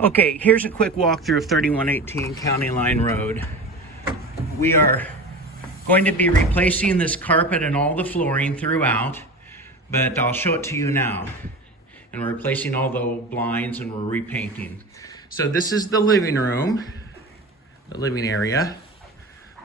Okay, here's a quick walkthrough of 3118 County Line Road. We are going to be replacing this carpet and all the flooring throughout, but I'll show it to you now. And we're replacing all the blinds and we're repainting. So this is the living room, the living area.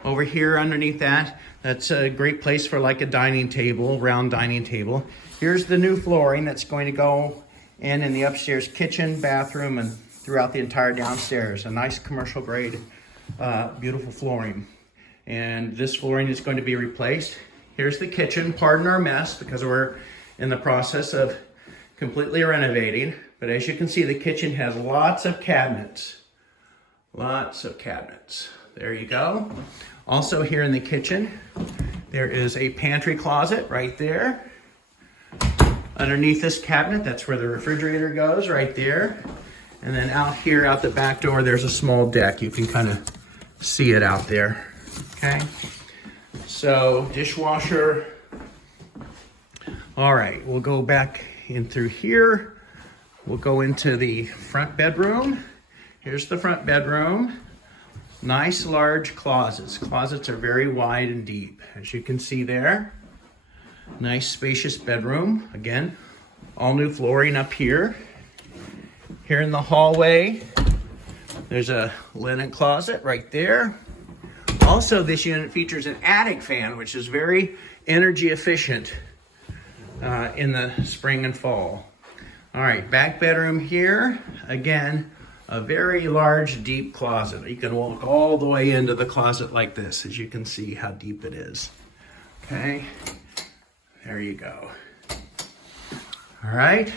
Over here underneath that, that's a great place for like a dining table, round dining table. Here's the new flooring that's going to go in the upstairs kitchen, bathroom, and throughout the entire downstairs. A nice commercial grade, beautiful flooring. And this flooring is going to be replaced. Here's the kitchen. Pardon our mess because we're in the process of completely renovating. But as you can see, the kitchen has lots of cabinets. Lots of cabinets. There you go. Also here in the kitchen, there is a pantry closet right there. Underneath this cabinet, that's where the refrigerator goes, right there. And then out here, out the back door, there's a small deck. You can kind of see it out there, okay? So, dishwasher. All right, we'll go back in through here. We'll go into the front bedroom. Here's the front bedroom. Nice large closets. Closets are very wide and deep, as you can see there. Nice spacious bedroom. Again, all new flooring up here. Here in the hallway, there's a linen closet right there. Also, this unit features an attic fan, which is very energy efficient in the spring and fall. All right, back bedroom here. Again, a very large, deep closet. You can walk all the way into the closet like this, as you can see how deep it is. Okay, there you go. All right.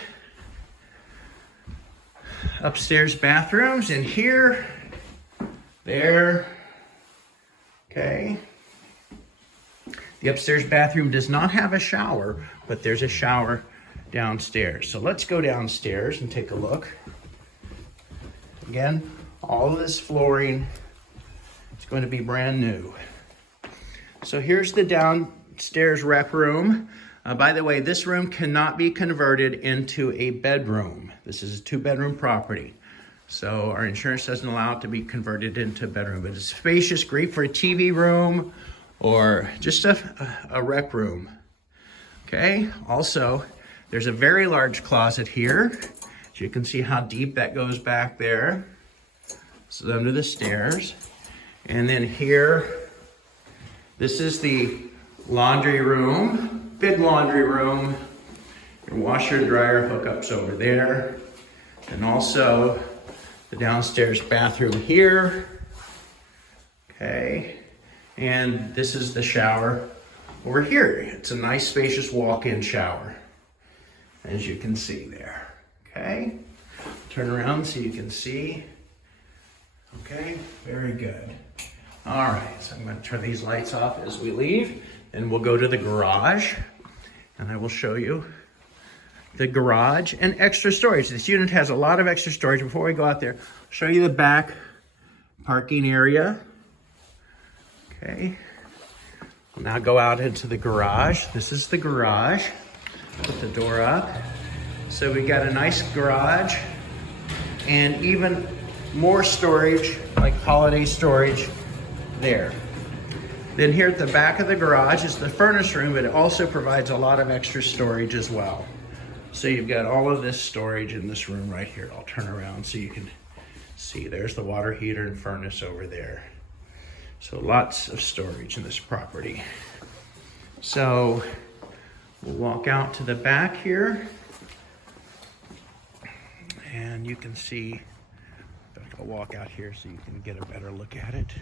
Upstairs bathrooms in here, there, okay. The upstairs bathroom does not have a shower, but there's a shower downstairs. So let's go downstairs and take a look. Again, all of this flooring is going to be brand new. So here's the downstairs rec room. By the way, this room cannot be converted into a bedroom. This is a 2-bedroom property. So our insurance doesn't allow it to be converted into a bedroom, but it's spacious, great for a TV room or just a rec room. Okay, also, there's a very large closet here. So you can see how deep that goes back there. This is under the stairs. And then here, this is the laundry room. Big laundry room, your washer dryer hookups over there, and also the downstairs bathroom here. Okay, and this is the shower over here. It's a nice spacious walk-in shower, as you can see there. Okay, turn around so you can see. Okay, very good. All right, so I'm going to turn these lights off as we leave. And we'll go to the garage, and I will show you the garage and extra storage. This unit has a lot of extra storage. Before we go out there, I'll show you the back parking area. Okay. We'll now go out into the garage. This is the garage. Put the door up. So we got a nice garage and even more storage, like holiday storage there. Then here at the back of the garage is the furnace room, but it also provides a lot of extra storage as well. So you've got all of this storage in this room right here. I'll turn around so you can see. There's the water heater and furnace over there. So lots of storage in this property. So we'll walk out to the back here. And you can see, I'll walk out here so you can get a better look at it.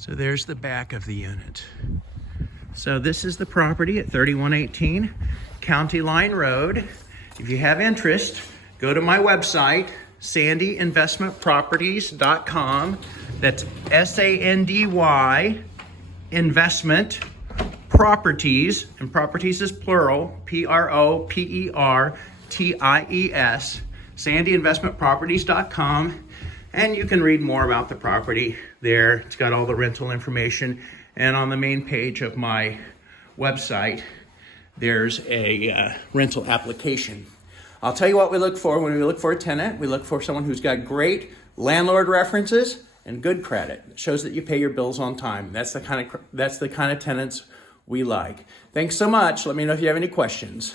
So there's the back of the unit. So this is the property at 3118 County Line Road. If you have interest, go to my website, sandyinvestmentproperties.com. That's S-A-N-D-Y, investment, properties, and properties is plural, P-R-O-P-E-R-T-I-E-S, sandyinvestmentproperties.com. And you can read more about the property there. It's got all the rental information. And on the main page of my website, there's a rental application. I'll tell you what we look for when we look for a tenant. We look for someone who's got great landlord references and good credit. It shows that you pay your bills on time. That's the kind of tenants we like. Thanks so much. Let me know if you have any questions.